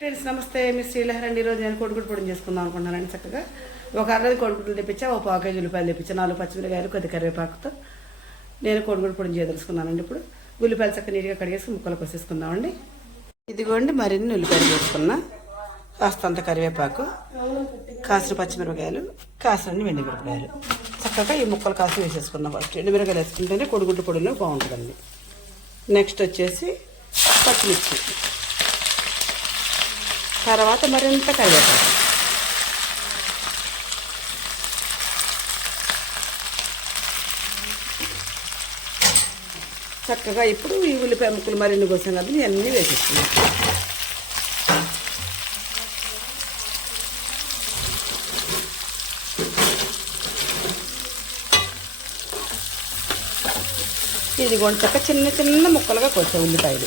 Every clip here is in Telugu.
ఫ్రెండ్స్ నమస్తే మీ శ్రీలహర్ అండి ఈరోజు నేను కొడుకుడు పొడి చేసుకుందాం అనుకుంటున్నానండి చక్కగా. ఒక అరవై కొడుకులు తెప్పించా ఒక పావు కేజీ ఉల్లిపాయలు తెప్పించా నాలుగు పచ్చిమిరకాయలు కొద్ది కరివేపాకుతో నేను కొడుకుడు పొడి చేయదలుచుకున్నానండి ఇప్పుడు. ఉల్లిపాయలు చక్కగా నీట్గా కడిగేసి ముక్కలు కోసేసుకుందామండి. ఇదిగోండి మరిన్ని ఉల్లిపాయలు చేసుకున్నా కాస్తంత కరివేపాకు కాసిన పచ్చిమిరపకాయలు కాసిన వెండిమిరపకాయలు. చక్కగా ఈ ముక్కలు కాసి వేసేసుకున్నాం ఫస్ట్ ఎండుమిరకాయలు వేసుకుంటేనే కొడుగుడ్డు పొడిలో బాగుంటుందండి. నెక్స్ట్ వచ్చేసి పచ్చిమిర్చి. తర్వాత మరింత కరివేపాకు. చక్కగా ఇప్పుడు ఈ ఉల్లిపాయ ముక్కలు మరిన్ని కోసం కదా ఇవన్నీ వేసేస్తున్నాం ఇది చక్క చిన్న చిన్న ముక్కలుగా కొచ్చా ఉల్లిపాయలు.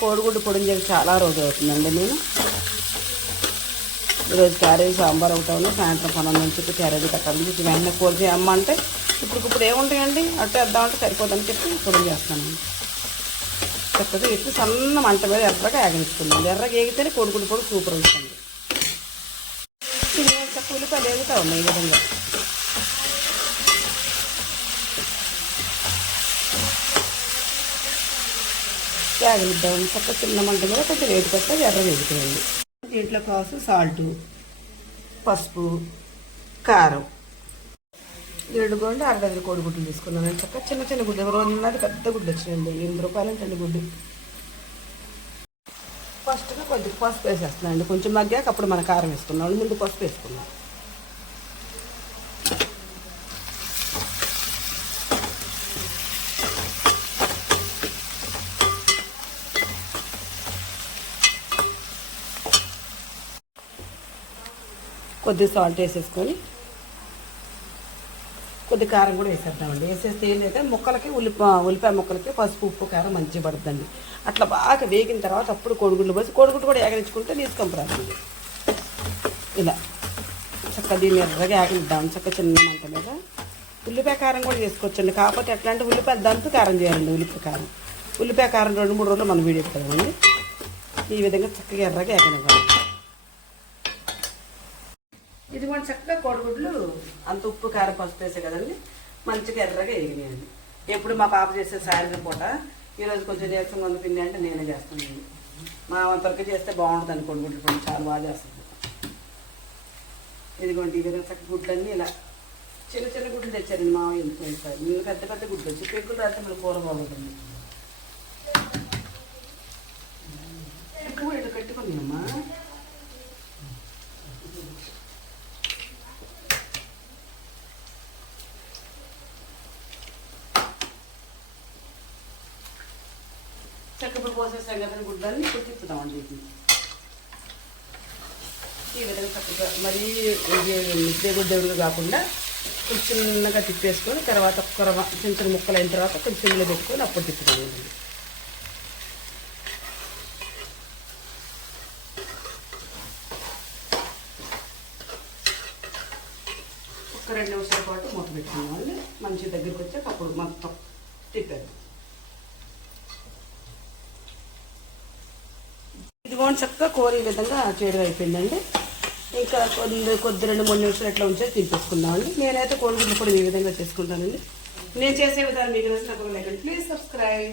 కోడిగుడ్డు పొడిని చేసి చాలా రోజు అవుతుందండి నేను. ఈరోజు క్యారేజ్ సాంబార్ ఒకటాను సాయంత్రం పన్నెండు నుంచి క్యారేజ్ కట్టాలని నుంచి వెంటనే కూర చేయమ్మంటే ఇప్పుడు ఇప్పుడు ఏముంటాయండి? అట్టే వేద్దామంటే సరిపోదని చెప్పి పొడి చేస్తాను. చక్కగా ఎత్తి సన్న మంట మీద ఎర్రగా ఏగనిస్తుంది ఎర్రగా ఏగితేనే కోడిగుడ్డు పొడి సూపర్ ఉంటుంది. చక్క ఉల్లిపాయలు ఏగుతా ఉన్నాయి ఈ విధంగా. వేగనిద్దాం చక్క చిన్న మంట మీద కొంచెం వేడి కొత్త ఎర్ర వేగుతాయండి దీంట్లో కాసు సాల్టు. పసుపు కారం. ఏడుగోండి అరడజన కోడి గుడ్లు తీసుకున్నాను. చక్క చిన్న చిన్న గుడ్లు. రోజు ఉన్నది పెద్ద గుడ్లు వచ్చినాయండి. ఎనిమిది రూపాయలు అంటే గుడ్డు ఫస్ట్గా కొంచెం పసుపు వేసేస్తున్నాను కొంచెం మగ్గాక అప్పుడు మన కారం వేసుకున్నాం ముందు పసుపు వేసుకున్నాం కొద్దిగా సాల్ట్ వేసేసుకొని కొద్ది కారం కూడా వేసేద్దామండి. వేసేస్తే ఏంటంటే ముక్కలకి ఉల్లిపా ఉల్లిపాయ ముక్కలకి పసుపు ఉప్పు కారం మంచిగా పడుతుందండి. అట్లా బాగా వేగిన తర్వాత అప్పుడు కోడిగుడ్లు పోసి కోడిగుడ్లు కూడా ఏగనించుకుంటే తీసుకొని ఇలా చక్క దీన్ని ఎర్రగా ఏగనిద్దాం. చక్క చిన్న మంట మీద. ఉల్లిపాయ కారం కూడా చేసుకోవచ్చండి కాకపోతే ఎట్లా అంటే ఉల్లిపాయ దంతు కారం చేయాలండి ఉల్లిపాయ కారం. ఉల్లిపాయ కారం రెండు మూడు రోజులు మనం వీడియో పెడదామండి ఈ విధంగా చక్కగా ఎర్రగా ఏగనివ్వాలి. ఇది మన చక్కగా కోడిగుడ్లు అంత ఉప్పు కారం పసుపు వేసే కదండి. మంచిగా ఎర్రగా వేయాలి ఎప్పుడు మా పాప చేసే సాయంత్రం పూట ఈరోజు కొంచెం నీరసంగా కొంత పిండి అంటే నేనే చేస్తాను. మా అంతవరకు చేస్తే బాగుంటుంది అని కోడిగుడ్లు కొంచెం చాలా బాగా చేస్తుంది ఇదిగోండి ఇది చక్క గుడ్లన్నీ ఇలా చిన్న చిన్న గుడ్లు తెచ్చారండి మా ఎందుకు వెళ్తారు నేను పెద్ద పెద్ద గుడ్లు వచ్చి పెంకులు రాస్తే మన కూర బాగుంటుంది. ఎక్కువ ఇటు చక్కప్పుడు పోసేసాం కదా గుడ్డల్ని ఇప్పుడు తిప్పుదామండి వీటిని ఈ విధంగా చక్కగా మరీ మిద్దె గుడ్డెడుగు కాకుండా కొంచెం చిన్నగా తిప్పేసుకొని తర్వాత ఒక్క చిన్న చిన్న ముక్కలు అయిన తర్వాత కొంచెం చిన్నగా పెట్టుకొని అప్పుడు తిప్పుదామండి ఒక రెండు నిమిషాల పాటు మూత పెట్టుకున్నామండి మంచి దగ్గరికి వచ్చాక అప్పుడు మొత్తం తిప్పారు బాగుంది చక్కగా కూర ఈ విధంగా చేయడం అయిపోయిందండి. ఇంకా కొద్ది కొద్ది రెండు మూడు నిమిషాలు ఎట్లా ఉంచేసి తినిపించుకుందామండి నేనైతే కోడిగుడ్లు కూడా ఈ విధంగా చేసుకుంటానండి. నేను చేసే విధానం మీకు నచ్చినప్పుడు ప్లీజ్ సబ్స్క్రైబ్.